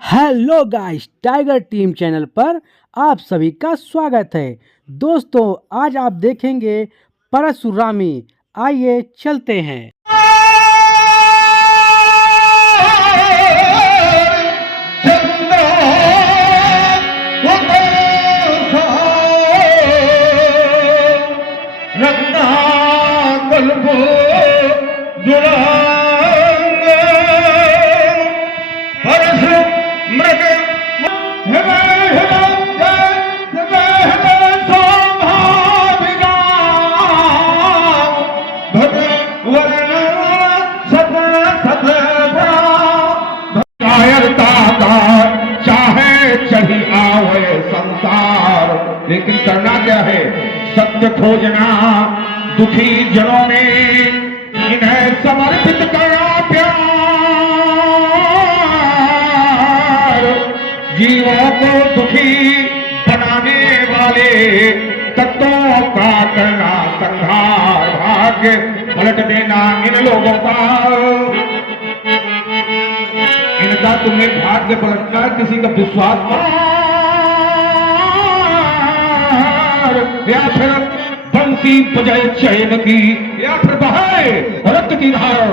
Hello guys, tiger team channel पर आप सभी का स्वागत है। दोस्तों, आज आप देखेंगे परशुरामी। आइए चलते हैं। चाहे चढ़ी आवे संसार, लेकिन करना क्या है? सत्य खोजना, दुखी जनों में इन्हें समर्पित करना प्यार, जीवों को दुखी बनाने वाले तत्वों का करना संहार, भाग्य पलट देना इन लोगों का। इनका तुम्हें भाग्य पलटना, किसी का विश्वास या फिर बंसी बजाए चैन की, या फिर बहाए रक्त की धार।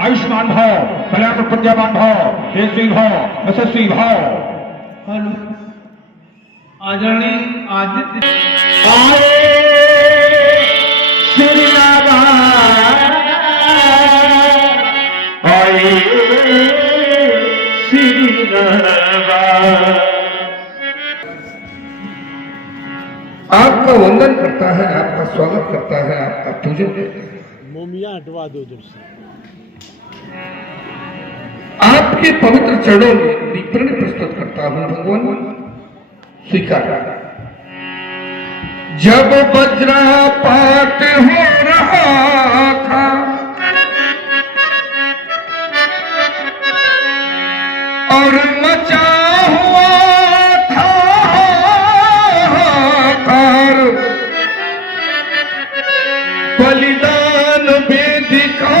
आयुष्मान भाव, कल्याण प्रज्ञावान भाव, तेजस्वी भाव, यशस्वी भाव। हेलो, आदरणीय आदित्य श्री नारायण आए, श्री नारायण। आपका वंदन करता है, आपका स्वागत करता है, आपका पूजन करता है। मोमिया हटवा दो उधर से। आपके पवित्र चरणों में दीपन प्रस्तुत करता हूं भगवान, स्वीकार। जब वज्रपात हो रहा था और मचा हुआ था हाहाकार, बलिदान वेदिका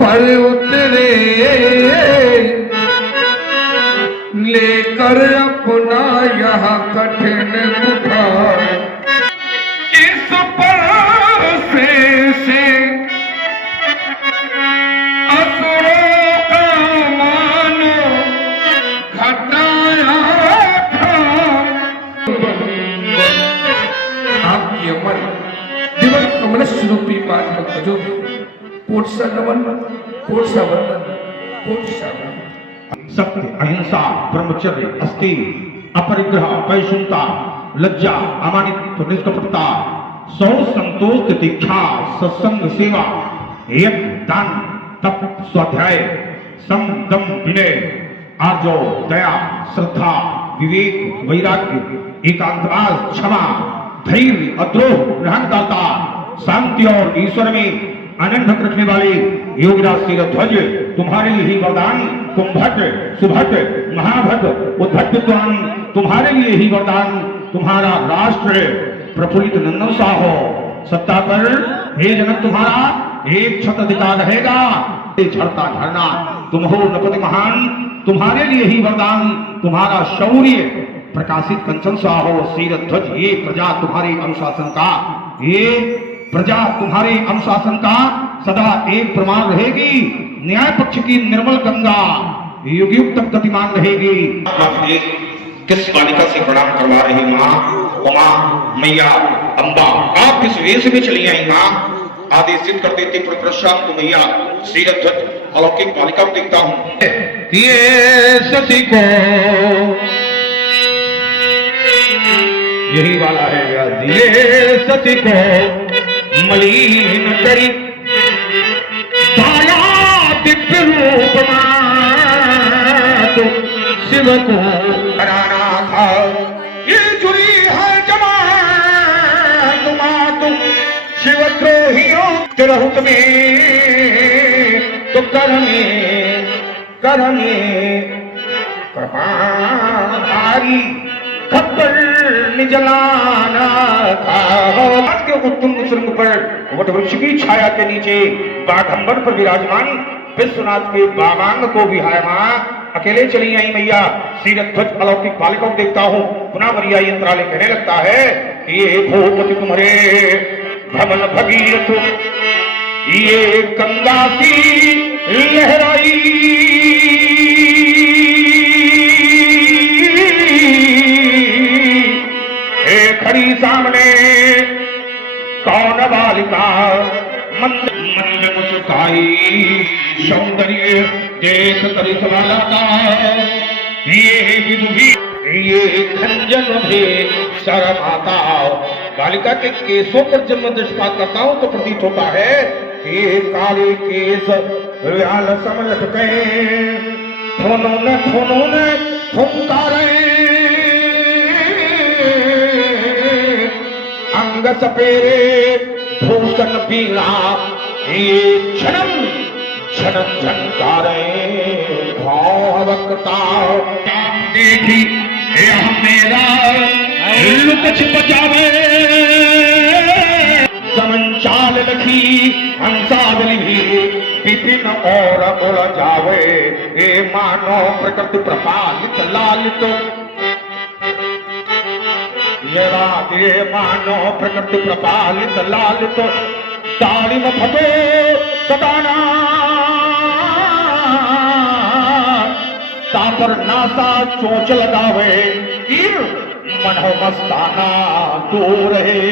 पर उतरे लेकर अपना यह कठिन उठार। इस पर से असुरों का मान घटाया था। आपकी अमर दिवस कमलश रूपी पाद भजो, कोटसा नमन, कोटसा वंदन, कोटसा वंदन। सत्य, अहिंसा, ब्रह्मचर्य, अस्ति, अपरिग्रह, पैशुनता, लज्जा, अमानित्व, निष्कपटता, सौ संतोष, तितिक्षा, सत्संग, सेवा, यज्ञ, दान, तप, स्वाध्याय, सम, दम, विनय, आर्जव, दया, श्रद्धा, विवेक, वैराग्य, एकांतवास, क्षमा, धैर्य, अद्रोह, रहनदाता, शांति और ईश्वर में आनंद रखने वाले योगीराज शीलध्वज, तुम्हारे लिए ही वरदान। कुंभट, सुभट, महाभट, उद्धट विद्वान, तुम्हारे लिए ही वरदान। तुम्हारा राष्ट्र प्रफुल्लित नंदन सा हो, सत्ता पर हे जनक तुम्हारा एक छत अधिकार रहेगा। झड़ता झरना तुम हो नपति महान, तुम्हारे लिए ही वरदान। तुम्हारा शौर्य प्रकाशित कंचन सा हो शीलध्वज, ये प्रजा तुम्हारे अनुशासन का, ये प्रजा तुम्हारे अनुशासन का सदा एक प्रमाण रहेगी। न्याय पक्ष की निर्मल गंगा युग युग तक गतिमान रहेगी। किस बालिका से प्रणाम करवा रही माँ? उमा मैया अम्बा, आप किस वेश में चली आई माँ? आदेशित कर देते प्रशांत को मैया। शीलध्वज अलौकिक बालिका को देखता हूँ। ये सती को यही वाला है, ये सती को मलिन करी धाया दिव्य रूप तो शिव को हराना था। ये जुड़ी है जमात तुम शिवद्रोहियों तिरहुत में, तो कर में कृपाधारी खप्पर निजलाना था। आज के उत्तुंग श्रृंग पर वटवृक्ष की छाया के नीचे बाघंबर पर विराजमान विश्वनाथ के बाबांग को विहायमान अकेले चली आई मैया। सीरत ध्वज अलौकिक बालिका को देखता हूँ। पुनः वरिया यंत्रालय कहने लगता है कि ये भूपति तुम्हारे भवन भगीरथ, ये गंगा सी लहराई, खड़ी सामने कौन बालिका, मंद मंद मुस्काई सौंदर्य देख कर लाता, ये विदुषी ये खंजन भी शर्माता। बालिका के केसों पर जब मैं दृष्टिपात करता हूं तो प्रतीत होता है कि काले केस व्याल समलट गए, थोनों ने फुंकारे, अंग सपेरे भूषण पीला, ये क्षणम क्षणम झंकारे भावकता। देखी यह मेरा लुक छिप जावे, समन चाल लखी हंसावली विपिन और उड़ जावे, ये मानो प्रकृति प्रपालित लालित, ये रात ये मानो प्रकृति प्रपालित लालित, दाड़िम फटो सदाना तापर नासा चोच लगावे, मनहो मस्ताना दूर है,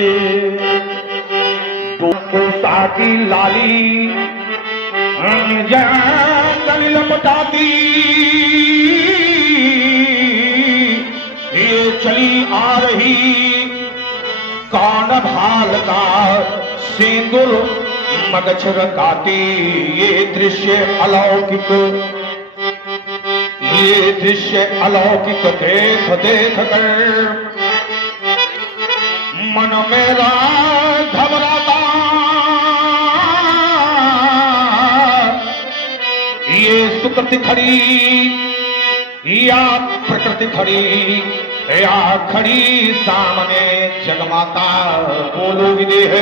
तो साकी लाली गली लपटाती, ये चली आ रही कौन भाल का सिंदूर मगछ रकाती, ये दृश्य अलौकिक, ये दृश्य अलौकिक देख देख कर मन मेरा घबराता, ये सुकृति खड़ी या प्रकृति खड़ी, या खड़ी सामने जगमाता, बोलो विदेह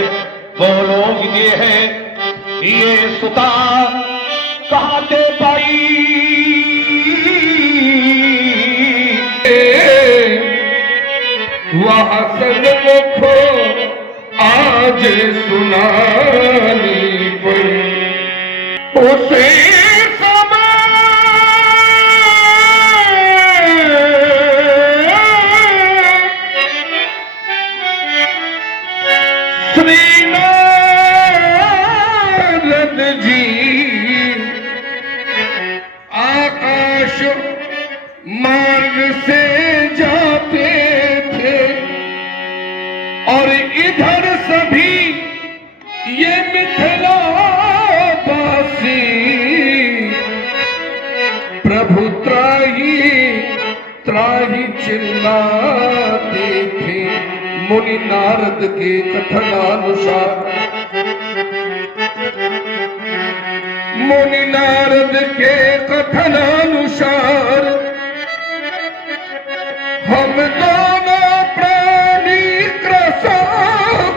बोलो विदेह, ये सुता कहाँ ते पाई, वह सन्मुख आज सुनानी पड़ी, उसे नारद जी आकाश मार्ग से जाते थे, और इधर सभी ये मिथिला वासी प्रभु त्राही त्राही चिल्लाते थे। मुनि नारद के कथनानुसार, मुनि नारद के कथनानुसार हम दोनों प्राणी कृष्ण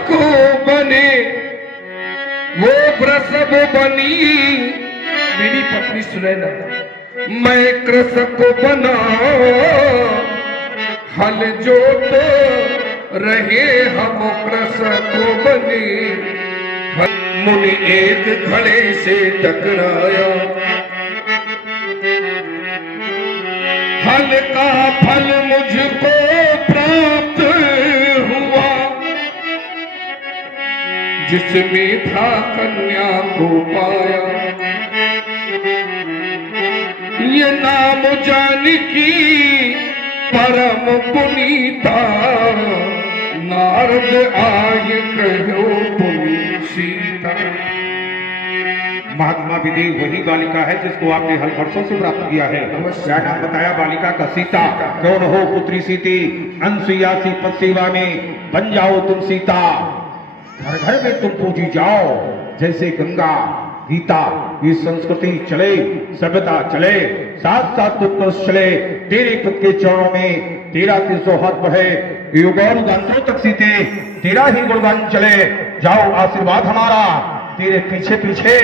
को बने, वो प्रसव बनी मेरी पत्नी सुनैना, मैं कृष्ण को बना, हल जोत रहे हम कृष्ण को बने। मुनि एक घड़े से टकराया, हल का फल मुझको प्राप्त हुआ, जिसमें था कन्या को पाया, ये नाम जानकी परम पुनीता, नारद आय कहो पुनी सीता। महात्मा विधि वही बालिका है जिसको आपने हल वर्षों से प्राप्त किया है। क्या नाम बताया बालिका का? सीता। कौन हो पुत्री सीती? अनसुईया सी पद सेवा में बन जाओ तुम सीता, घर घर में तुम पूजी जाओ, जैसे गंगा गीता ये संस्कृति चले, सभ्यता चले, साथ साथ उत्कर्ष चले, तेरे पद के चरणों में तेरा 300 हाथ बढ़े, युगानुगांतरों तक सीते तेरा ही गुणगान चले। जाओ आशीर्वाद हमारा, तेरे पीछे पीछे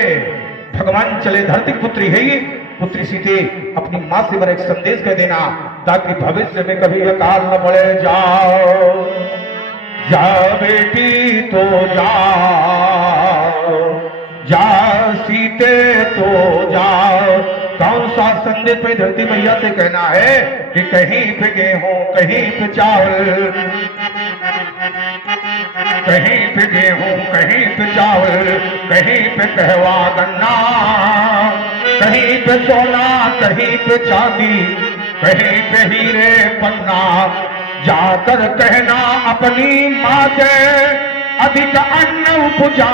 भगवान चले, धरती पुत्री है ये पुत्री सीते अपनी माँ से मेरा एक संदेश कह देना, ताकि भविष्य में कभी अकाल न पड़े। जाओ जा बेटी तो जाओ, जा सीते तो जाओ। कौन सा संदेश पे धरती मैया से कहना है कि कहीं पे गेहूं, कहीं पे चावल, कहीं पे गेहूं, कहीं पे चावल, कहीं पे कहवा गन्ना, कहीं पे सोना, कहीं पे चांदी, कहीं पे हीरे पन्ना। जाकर कहना अपनी माँ से अधिक अन्न उपजा,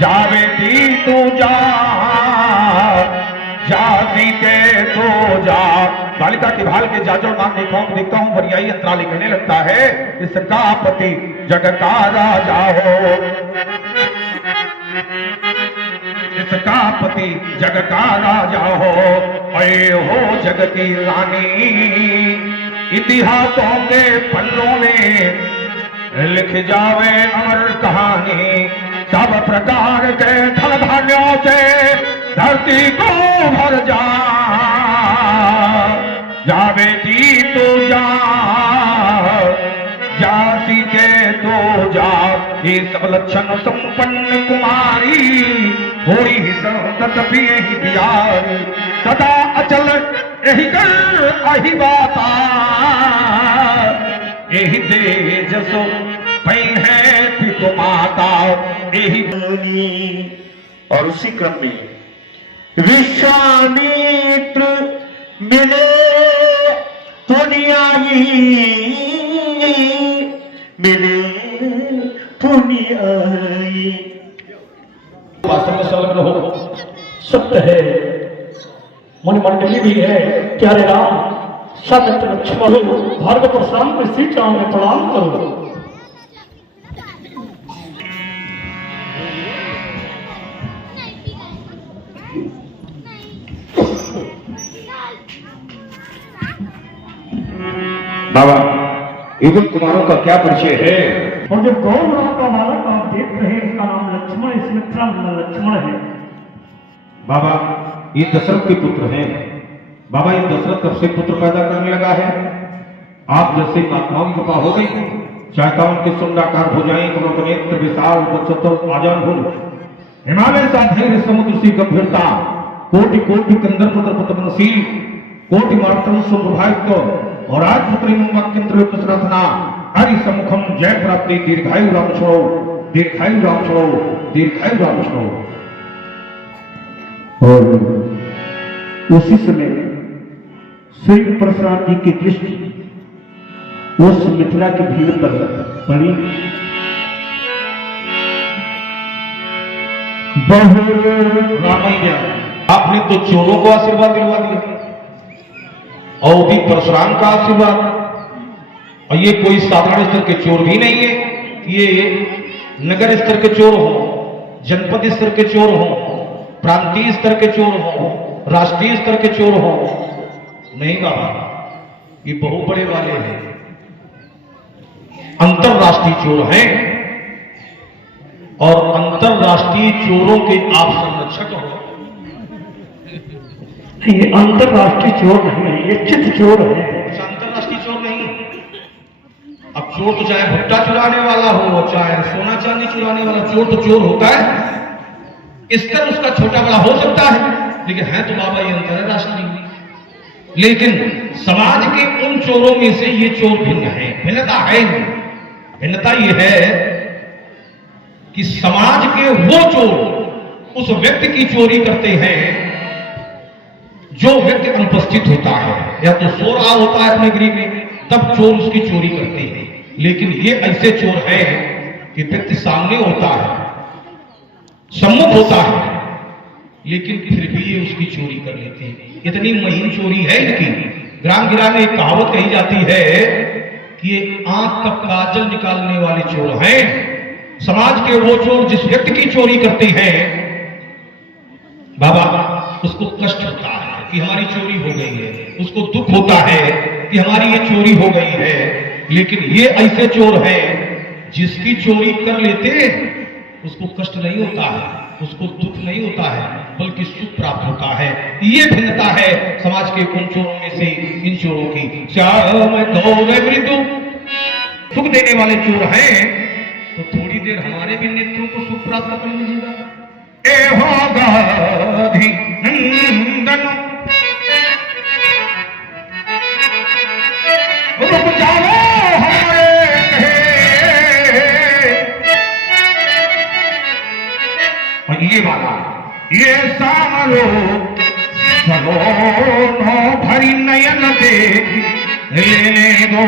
जा बेटी तू जा, जा सीते तो जा। बालिका के भाल के जाजड़ मांग देखता हूं वरियाई अंतराली कहने लगता है, इसका पति जग का राजा हो, इसका पति जग का राजा हो, अये हो जग की रानी। इतिहासों के पन्नों में लिख जावे अमर कहानी, सब प्रकार के धन धान्यों से धरती को भर जा बेटी तो जा, जा सीते तो जा। ये सब लक्षण संपन्न कुमारी, होई संतत पिए ही प्यारी, सदा अचल यही कर अहि बाता, यही दे जसो पै है पितु माता, यही। और उसी क्रम में विश्वामित्र मिले पुनियाई, मिले पुनियाई। वास्तव में संलग्न हो, सत्य है, मणिमंडली भी है। प्यारे राम, सत्य लक्ष्मण, भार्गव परशुराम को श्री चरणों में प्रणाम करो। बाबा, युगल कुमारों का क्या परिचय है? और जो गौ का बालक आप देख रहे हैं, इसका नाम लक्ष्मण, इसमें क्रम लक्ष्मण है। बाबा, ये दशरथ के पुत्र हैं। बाबा, ये दशरथ कब से पुत्र पैदा करने लगा है? आप जैसे महात्माओं की कृपा हो गई, चाहता हूं कि सुंडाकार हो जाए, नेत्र विशाल वक्षस्थल आजान हो, हिमालय सा धैर्य समुद्र सी गंभीरता, कोटि कोटि कंदर पुत्र पतमनशील, कोटि मार्तम सुप्रभावित और आज पुत्री मुंबकेंद्र रत्ना, हरि सम्मुखम जय प्राप्ति, दीर्घायु राम छोड़ो, दीर्घायु राम छोड़ो, दीर्घायु राम छोड़ो। और उसी समय श्री परशुराम जी की दृष्टि उस मिथिला की भीड़ पर पड़ी। रामैया, आपने तो चोरों को आशीर्वाद दिलवा दिया और भी परशुराम का आशीर्वाद। और ये कोई साधारण स्तर के चोर भी नहीं है, ये नगर स्तर के चोर हो, जनपद स्तर के चोर हो, प्रांतीय स्तर के चोर हो, राष्ट्रीय स्तर के चोर हो। नहीं बाबा, ये बहुत बड़े वाले हैं, अंतरराष्ट्रीय चोर हैं और अंतरराष्ट्रीय चोरों के आप संरक्षक हो। ये अंतरराष्ट्रीय चोर नहीं है, ये चित चोर है। अंतरराष्ट्रीय चोर नहीं। अब चोर तो चाहे भुट्टा चुराने वाला हो, चाहे सोना चांदी चुराने वाला, चोर तो चोर होता है। स्तर उसका छोटा बड़ा हो सकता है, लेकिन है तो बाबा ये अंतरराष्ट्रीय। लेकिन समाज के उन चोरों में से ये चोर भिन्न है। भिन्नता है, भिन्नता ये है कि समाज के वो चोर उस व्यक्ति की चोरी करते हैं जो व्यक्ति अनुपस्थित होता है, या तो सो रहा होता है अपने गृह में, तब चोर उसकी चोरी करते हैं। लेकिन ये ऐसे चोर हैं कि व्यक्ति सामने होता है, सम्मुख होता है, लेकिन फिर भी ये उसकी चोरी कर लेते हैं। इतनी महीन चोरी है इनकी। ग्राम गिरा में एक कहावत कही जाती है कि ये आंख का काजल निकालने वाले चोर हैं। समाज के वो चोर जिस व्यक्ति की चोरी करते हैं, बाबा उसको कष्ट होता है कि हमारी चोरी हो गई है, उसको दुख होता है कि हमारी ये चोरी हो गई है। लेकिन ये ऐसे चोर हैं जिसकी चोरी कर लेते उसको कष्ट नहीं होता है, उसको दुख नहीं होता है बल्कि सुख प्राप्त होता है। ये भिन्नता है समाज के उन चोरों में से इन चोरों की। श्याम गौर मृदु सुख देने वाले चोर हैं तो थोड़ी देर हमारे भी नेत्रों को सुख प्राप्त कर लीजिएगा। ए होगा नंदन रुक जाओ हमारे कहे। और ये वाला ये सामरो चलो नो भरी नयन देख लेने दो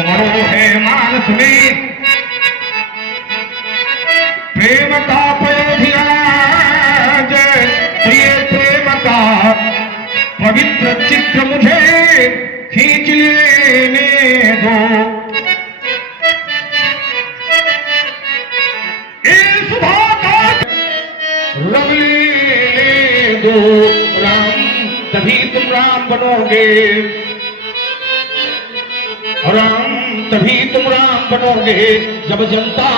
उमरो है मानस में प्रेम का पयोधिराज। ये प्रेम का पवित्र चित्र मुझे खींच लेने दो। इस भाग रंग लेने दो राम, तभी तुम राम बनोगे। राम तभी तुम राम बनोगे जब जनता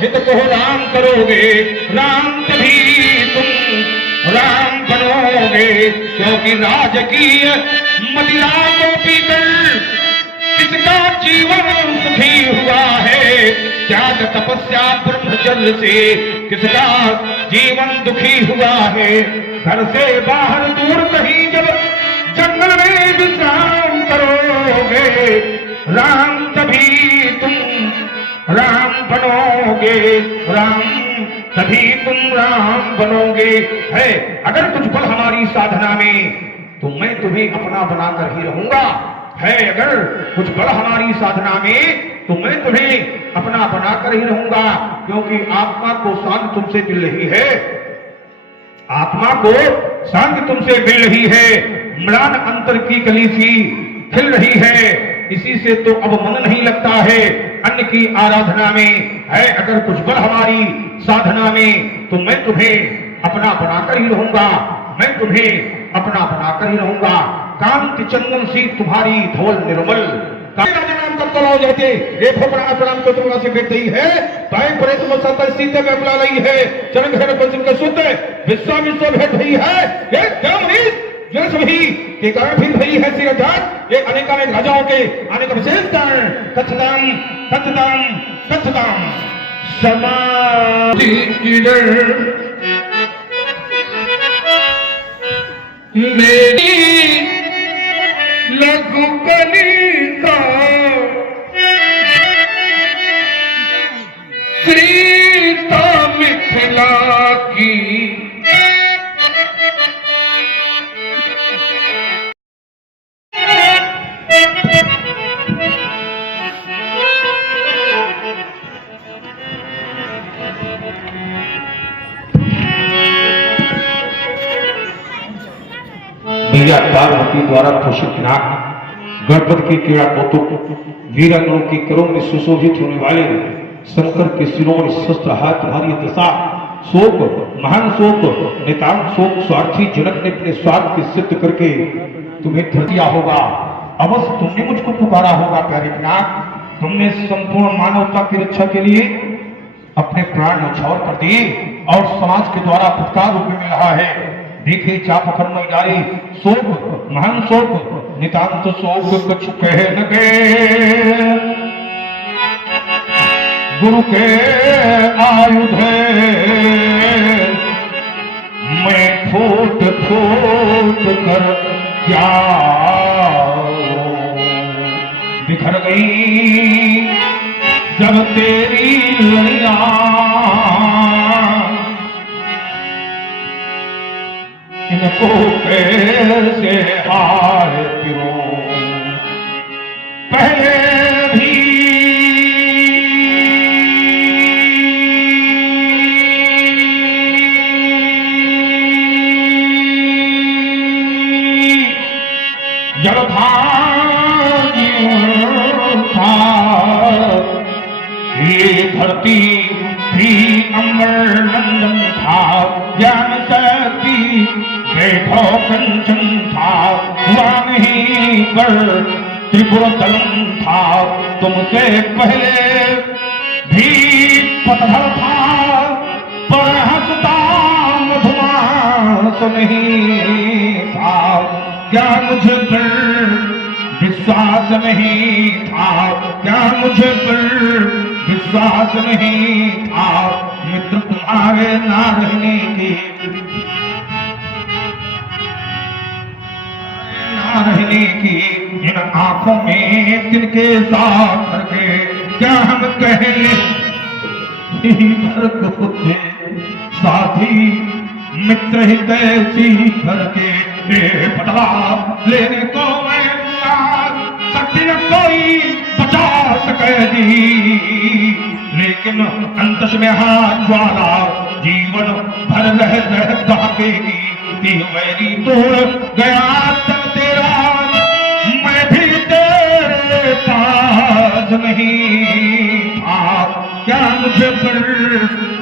हित को राम करोगे। राम तभी तुम राम बनोगे क्योंकि राजकीय मदिरा को पीकर किसका जीवन सुखी हुआ है। त्याग तपस्या ब्रह्मचर्य से किसका जीवन दुखी हुआ है। घर से बाहर दूर कहीं जब जंगल में विश्राम करोगे राम तभी तुम राम बनोगे। राम तभी तुम राम बनोगे। है अगर कुछ बल हमारी साधना में तो मैं तुम्हें अपना बनाकर ही रहूंगा। है अगर कुछ बल हमारी साधना में तो मैं तुम्हें अपना बनाकर ही रहूंगा क्योंकि आत्मा को शांति तुमसे मिल रही है। आत्मा को शांति तुमसे मिल रही है। म्लान अंतर की कली सी खिल रही है। इसी से तो अब मन नहीं लगता है अन्य की आराधना में। है अगर कुछ बल हमारी साधना में तो मैं तुम्हें अपना बनाकर ही रहूंगा। मैं तुम्हें अपना बनाकर ही रहूंगा। कांति चंदन सी तुम्हारी धवल निर्मल नाम करता रहो जाते ये फपड़ा प्रणाम को तुमरा से भेट रही है। भाई परे तुम सतर सीते में बुला रही है। चरण घर पंचम के सुत विश्व भेट रही है। ये क्या मनीष ये सभी के कारण फिर भई है सिर जात। ये अनेकानेक राजाओं के अनेक विशेषताएं कथदम कथदम कथदम समाधि मेरी लघु कलिका सीता मिथिला की मैया पार्वती द्वारा पोषित नाग गणपति के क्रीड़ा कौतुक वीरांगनों की करों में सुशोभित होने वाले शंकर के शिरोमणि शस्त्र हाथ तुम्हारी दशा शोक महान शोक नितांत शोक स्वार्थी जनक ने अपने स्वार्थ की सिद्ध करके तुम्हें धर दिया होगा। अवश्य तुमने मुझको पुकारा होगा प्यारे नाग। तुमने संपूर्ण मानवता की रक्षा के लिए अपने प्राण न्यौछावर कर दिए और समाज के द्वारा फटकार रूप में मिल रहा है। देखे चाप कर्म जारी शोक महान शोक नितांत शोक कुछ कह न गए। गुरु के आयुध मैं फूट फूट कर क्या बिखर गई जब तेरी लड़ियां इनको कैसे हार पिरो। पहले भी जब भाग्य था ये धरती भी अमर नंदन था। ज्ञान शक्ति बैठो कंचन था हुआ नहीं पर त्रिपुर दलन था। तुमसे पहले भी पतझड़ था पर हंसता नहीं था, क्या मुझ पर विश्वास नहीं था, क्या मुझ पर विश्वास नहीं था, मित्र तुम्हारे ना रहने की, ना रहने की इन आंखों में तिनके साथ करके क्या हम कहें साथी मित्र ही कैसी करके बदला लेने को मैं शक्ति न कोई बचा सकेगी, लेकिन अंतस में हाथ ज्वाला जीवन भर रह दहकेगी। वैरी तोड़ गया तब तेरा मैं भी तेरे पास नहीं था, क्या मुझे पर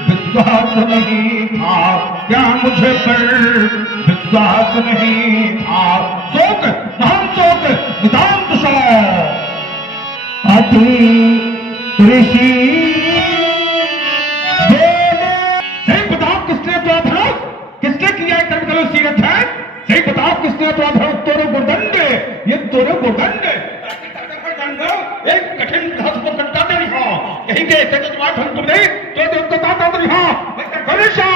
विश्वास नहीं था, क्या मुझे पर विश्वास नहीं था। शोक महान शोक नितांत शोक अति ऋषि सही बताओ किसने तो अधर्म, किसने किया है कर्म कलो सीरत है, सही बताओ किसने तो अधर्म। तोरे गुरदंड, ये तोरे गुरदंड एक कठिन घास को कटता नहीं हो, यही के ऐसे तुम्हारा धन तुम नहीं तो उनको ताता नहीं हो, हमेशा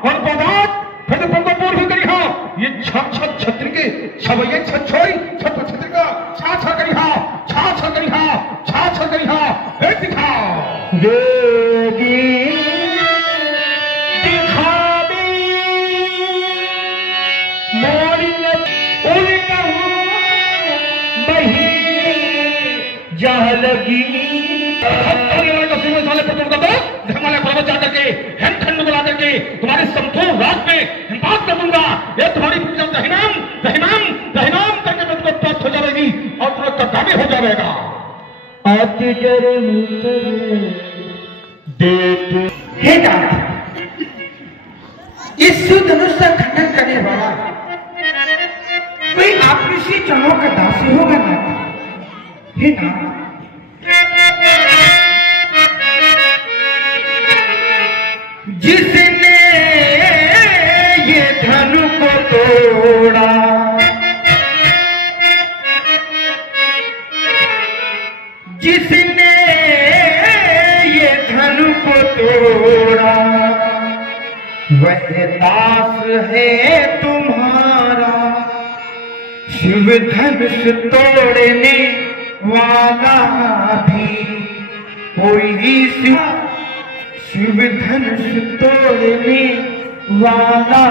और बात फिर बंदो पूर्व ही करी हो। ये छप छप छत्र के छवैये छछोई छप छत्र का छा छा करी हो, छा छा करी हो, छा छा करी हो, एक दिखाओ वेगी दिखावे मोरिन उल्टा मही जहाँ लगी तुम्हारे समतोल रात में हिमपात कर दूंगा, ये तुम्हारी दहिनाम दहिनाम दहिनाम करके मैं तुमको प्राप्त हो जाएगी और तुम्हें कब्जा हो जाएगा। अति हे नाथ, इस धनुष का खंडन करने वाला कोई आपकी सी चमों का दासी होगा नाथ। हे नाथ, जिसने ये धनु को तोड़ा, जिसने ये धनु को तोड़ा, वह दास है तुम्हारा। शिव धनुष तोड़ने वाला भी कोई शिव धनुष तोड़ने वाला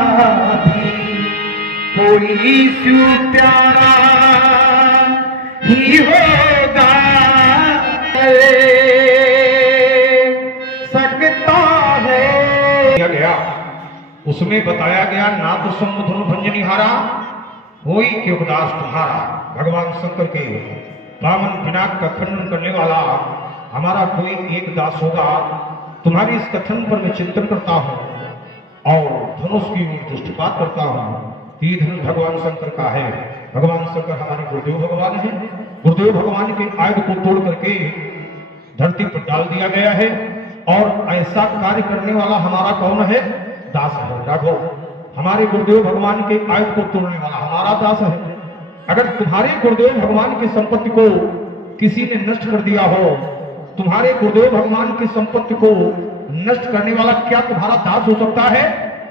भी कोई शिव प्यारा ही होगा सकता है। किया गया उसमें बताया गया ना तो समुद्र भंजनिहारा कोई के उपदास तुम्हारा। भगवान शंकर के पावन पिनाक का खंडन करने वाला हमारा कोई एक दास होगा। तुम्हारी इस कथन पर मैं चिंतन करता हूँ और धनुष की दृष्टिपात करता हूँ। ये धनुष भगवान शंकर का है। भगवान शंकर हमारे गुरुदेव भगवान है। गुरुदेव भगवान के आयुध को तोड़ करके धरती पर डाल दिया गया है और ऐसा कार्य करने वाला हमारा कौन है? दास है राघव। हमारे गुरुदेव भगवान के आयुध को तोड़ने वाला हमारा दास है। अगर तुम्हारे गुरुदेव भगवान की संपत्ति को किसी ने नष्ट कर दिया हो, तुम्हारे गुरुदेव भगवान की संपत्ति को नष्ट करने वाला क्या तुम्हारा दास हो सकता है?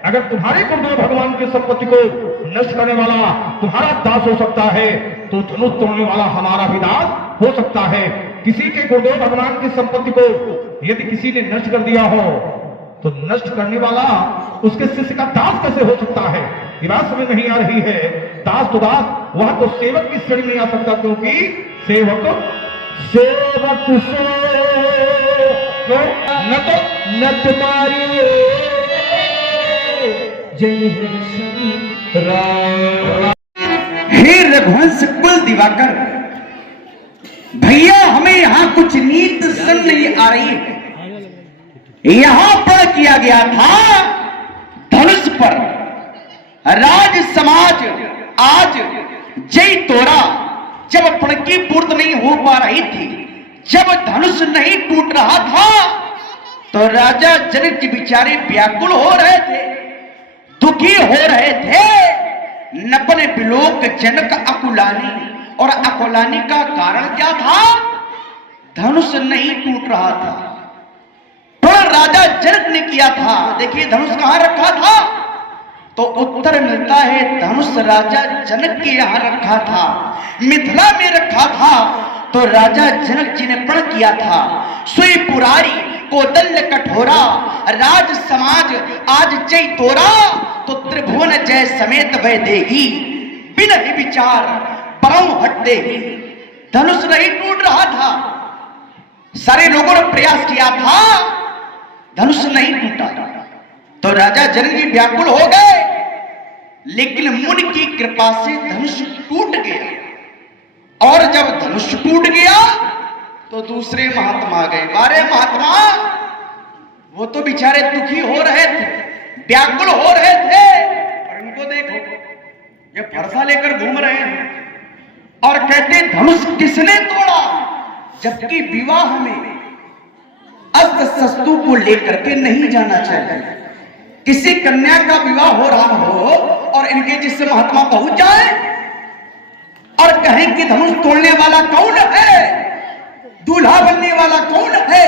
अगर तुम्हारे गुरुदेव भगवान की संपत्ति को नष्ट करने वाला तुम्हारा दास हो सकता है तो धनुष तोड़ने वाला हमारा भी दास हो सकता है। किसी के गुरुदेव भगवान की संपत्ति को यदि किसी ने नष्ट कर दिया हो तो नष्ट करने वाला उसके शिष्य का दास कैसे हो सकता है? ये बात समझ नहीं आ रही है। दास तो दास, वह तो सेवक की श्रेणी में आ सकता, क्योंकि सेवक सेवक से न तुम्हारी जय राम। हे रघुवंश कुल दिवाकर, भैया हमें यहाँ कुछ नीत समझ नहीं आ रही है। यहां पर किया गया था धनुष पर राज समाज आज जय तोड़ा। जब फड़की पूर्त नहीं हो पा रही थी, जब धनुष नहीं टूट रहा था, तो राजा जनक जी बेचारे व्याकुल हो रहे थे। दुखी हो रहे थे। नपन बिलोक जनक अकुलानी, और अकुलानी का कारण क्या था? धनुष नहीं टूट रहा था। प्रण राजा जनक ने किया था। देखिए धनुष कहां रखा था, तो उत्तर मिलता है धनुष राजा जनक के यहां रखा था, मिथिला में रखा था। तो राजा जनक जी ने प्रण किया था, सुई पुरारी कोदल्य कठोरा, राज समाज आज जय तोरा, तो त्रिभुवन जय समेत वह देगी, बिन ही विचार परम हट देगी। धनुष नहीं टूट रहा था, सारे लोगों ने प्रयास किया था, धनुष नहीं टूटा। तो राजा जनक जी व्याकुल हो गए, लेकिन मुनि की कृपा से धनुष टूट गया। और जब धनुष टूट गया तो दूसरे महात्मा आ गए। मारे महात्मा, वो तो बेचारे दुखी हो रहे थे, व्याकुल हो रहे थे, और इनको देखो ये फरसा लेकर घूम रहे हैं और कहते धनुष किसने तोड़ा, जबकि विवाह में अस्त्र शस्त्र को लेकर के नहीं जाना चाहिए। किसी कन्या का विवाह हो रहा हो और इनके जिससे महात्मा पहुंच जाए और कहें कि धनुष तोड़ने वाला कौन है, दूल्हा बनने वाला कौन है,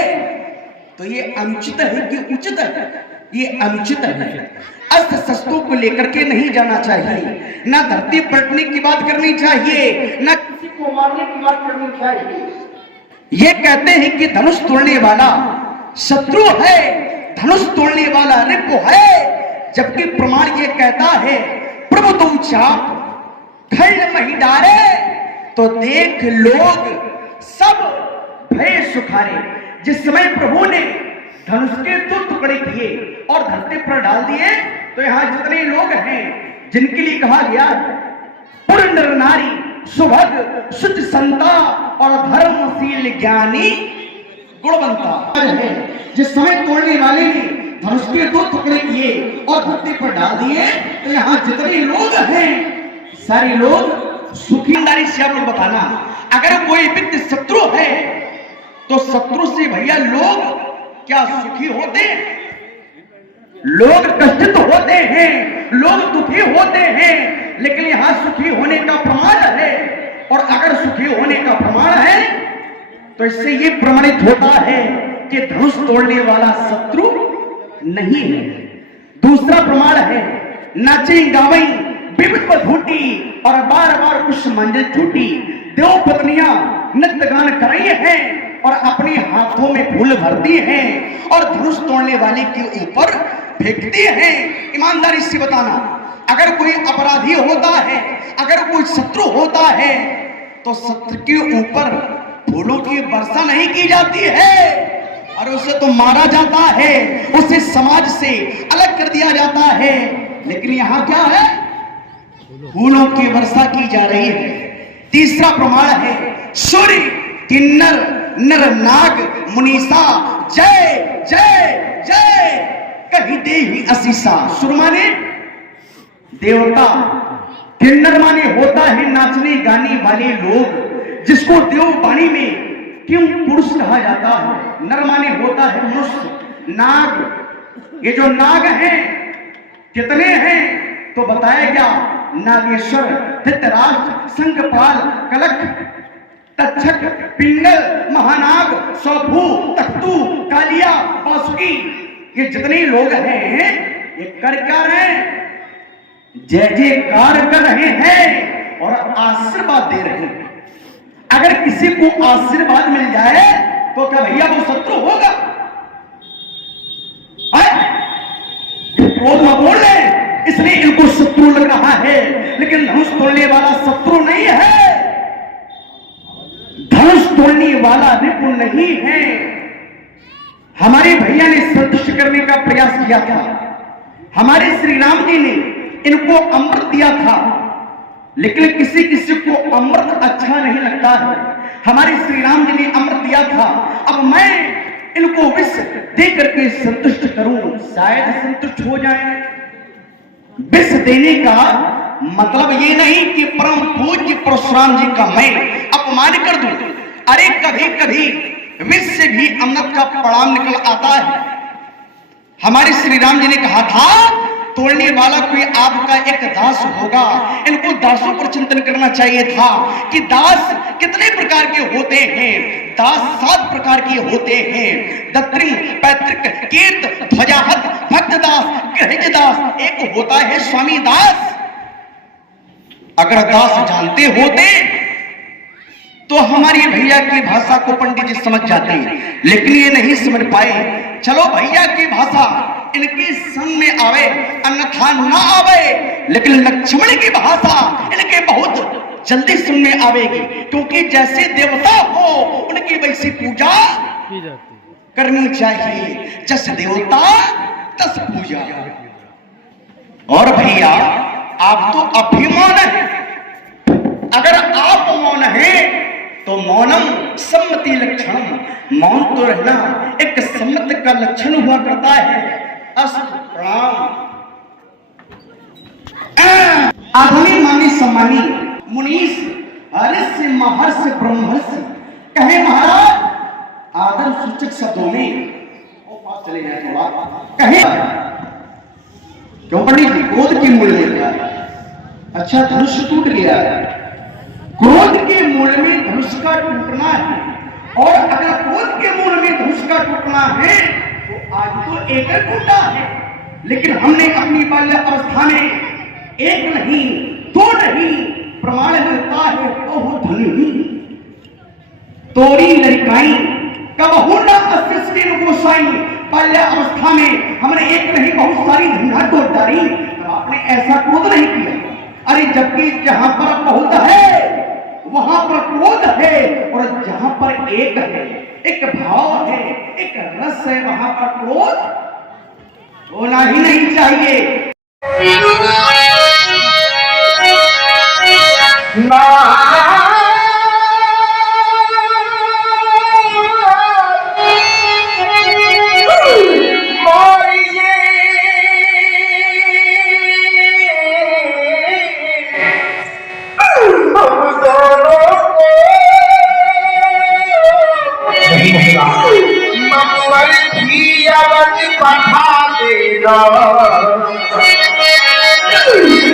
तो ये अनुचित है कि उचित है? ये अनुचित है। अस्त्र शस्त्रों को लेकर के नहीं जाना चाहिए, ना धरती पलटने की बात करनी चाहिए, ना किसी को मारने की बात करनी चाहिए। ये कहते हैं कि धनुष तोड़ने वाला शत्रु है, धनुष तोड़ने वाला रिपु है, जबकि प्रमाण ये कहता है प्रभु तुम चाप खंड मही डारे, तो देख लोग सब भय सुखारे। जिस समय प्रभु ने धनुष के 2 टुकड़े किए और धरती पर डाल दिए, तो यहां जितने लोग हैं जिनके लिए कहा गया पूर्ण नर नारी सुभग शुद्ध संता और धर्मशील ज्ञानी गुणवंता है। जिस समय तोड़ने वाले ने धनुष के 2 टुकड़े किए और धरती पर डाल दिए, तो यहाँ जितने लोग हैं सारे लोग सुखी। ईमानदारी से आप लोग बताना, अगर कोई व्यक्ति शत्रु है तो शत्रु से भैया लोग क्या सुखी होते हैं? लोग कष्टित होते हैं, लोग दुखी होते हैं, लेकिन यहां सुखी होने का प्रमाण है। और अगर सुखी होने का प्रमाण है तो इससे ये प्रमाणित होता है कि धनुष तोड़ने वाला शत्रु नहीं है। दूसरा प्रमाण है नाचे गावई विविध बधूटी और बार बार कुछ मंजिल छूटी, देव पत्नियां नृत्य गान कर रही हैं और अपने हाथों में फूल भरती हैं और धनुष तोड़ने वाले के ऊपर फेंकती हैं। ईमानदारी से बताना, अगर कोई अपराधी होता है, अगर कोई शत्रु होता है, तो शत्रु के ऊपर फूलों की वर्षा नहीं की जाती है और उसे तो मारा जाता है, उसे समाज से अलग कर दिया जाता है। लेकिन यहां क्या है? फूलों की वर्षा की जा रही है। तीसरा प्रमाण है सूर्य किन्नर नर नाग मुनीसा जय जय जय कही देवी असीसा। सुर माने देवता, किन्नर माने होता है नाचने गाने वाले लोग, जिसको देववाणी में क्यों पुरुष कहा जाता है। नर माने होता है मनुष्य। नाग, ये जो नाग हैं कितने हैं तो बताया गया, नागेश्वर, धृतराष्ट्र, शंखपाल, कलक, तक्षक, पिंगल, महानाग, सौभू, तख्तू, कालिया, बासुकी, ये जितने लोग हैं ये कर क्या रहे हैं? जय जयकार कर रहे हैं और आशीर्वाद दे रहे हैं। अगर किसी को आशीर्वाद मिल जाए तो क्या भैया वो शत्रु होगा? क्रोध में बोल रहे, इसलिए इनको शत्रु लग रहा है, लेकिन धनुष तोड़ने वाला शत्रु नहीं है, धनुष तोड़ने वाला रिपु नहीं है। हमारे भैया ने संतुष्ट करने का प्रयास किया था। हमारे श्री राम जी ने इनको अमृत दिया था, लेकिन किसी किसी को अमृत अच्छा नहीं लगता है। हमारे श्री राम जी ने अमृत दिया था, अब मैं इनको विष दे करके संतुष्ट करूं, शायद संतुष्ट हो जाए। विष देने का मतलब ये नहीं कि परम पूज्य परशुराम जी का मैं अपमान कर दूं। अरे कभी कभी विष से भी अमृत का परिणाम निकल आता है। हमारे श्री राम जी ने कहा था तोड़ने वाला कोई आपका एक दास होगा। इनको दासों पर चिंतन करना चाहिए था कि दास कितने प्रकार के होते हैं। दास 7 प्रकार के होते हैं। दत्रिंग, पैतृक, कीर्त, ध्वजाहत, भक्त दास, गृहज दास, एक होता है स्वामी दास। अगर दास जानते होते तो हमारी भैया की भाषा को पंडित जी समझ जाते, लेकिन ये नहीं समझ पाए। चलो भैया की भाषा इनके संग में आवे, अन्यथा ना आवे, लेकिन लक्ष्मण की भाषा इनके बहुत जल्दी सुन में आवेगी, क्योंकि जैसे देवता हो उनकी वैसी पूजा करनी चाहिए। जस देवता तस पूजा। और भैया आप तो अभिमान है, अगर आप मौन हैं तो मौनम सम्मति लक्षणम, मौन तो रहना एक सम्मत का लक्षण हुआ करता है। अस्तु प्रणाम। आधुनिक मानी सम्मानी मुनीष ऋषि महर्षि ब्रह्मर्षि कहे महाराज आदर सूचक शब्दों में पास चले जाए थोड़ा कहे क्यों पंडित जी क्रोध की मूल में क्या है? अच्छा धनुष टूट गया है। क्रोध के मूल में धनुष का टूटना है, और अगर क्रोध के मूल में धनुष का टूटना है तो आज तो एक टूटा है, लेकिन हमने अपनी बाल्य अवस्था में एक नहीं 2 नहीं प्रमाण मिलता है बहुत धनी तोरी लड़काई कब होना सृष्टि गोसाई। बाल्य अवस्था में हमने एक नहीं बहुत सारी धनिया को डाली, तो आपने ऐसा क्रोध नहीं किया। अरे जबकि जहां पर बहुत है वहां पर क्रोध है, और जहां पर एक है, एक भाव है, एक रस है, वहां पर क्रोध होना ही नहीं चाहिए।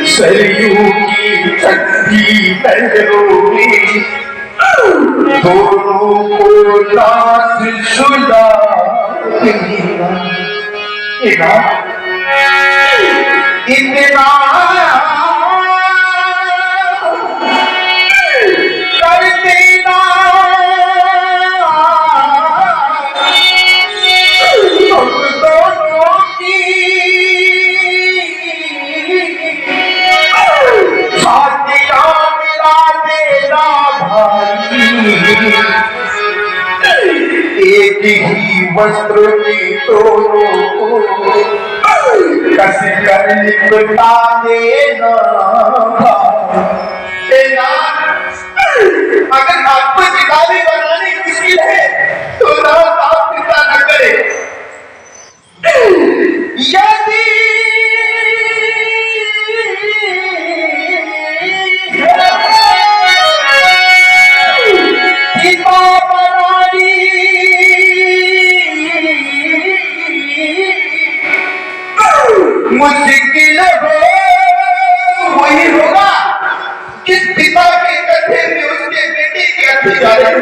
सरयू की ठंडी लहरों में दोनों को रात सुला इतना कर देना दोनों की एक ही वस्त्र में दोनों को कस कर लिपटा देना। अगर आपको किताबें बनाने की मुश्किल है तो आप चिंता न करें। यदि मुश्किल हो वही होगा जिस पिता के कंधे में उसके बेटे की हत्या जाए।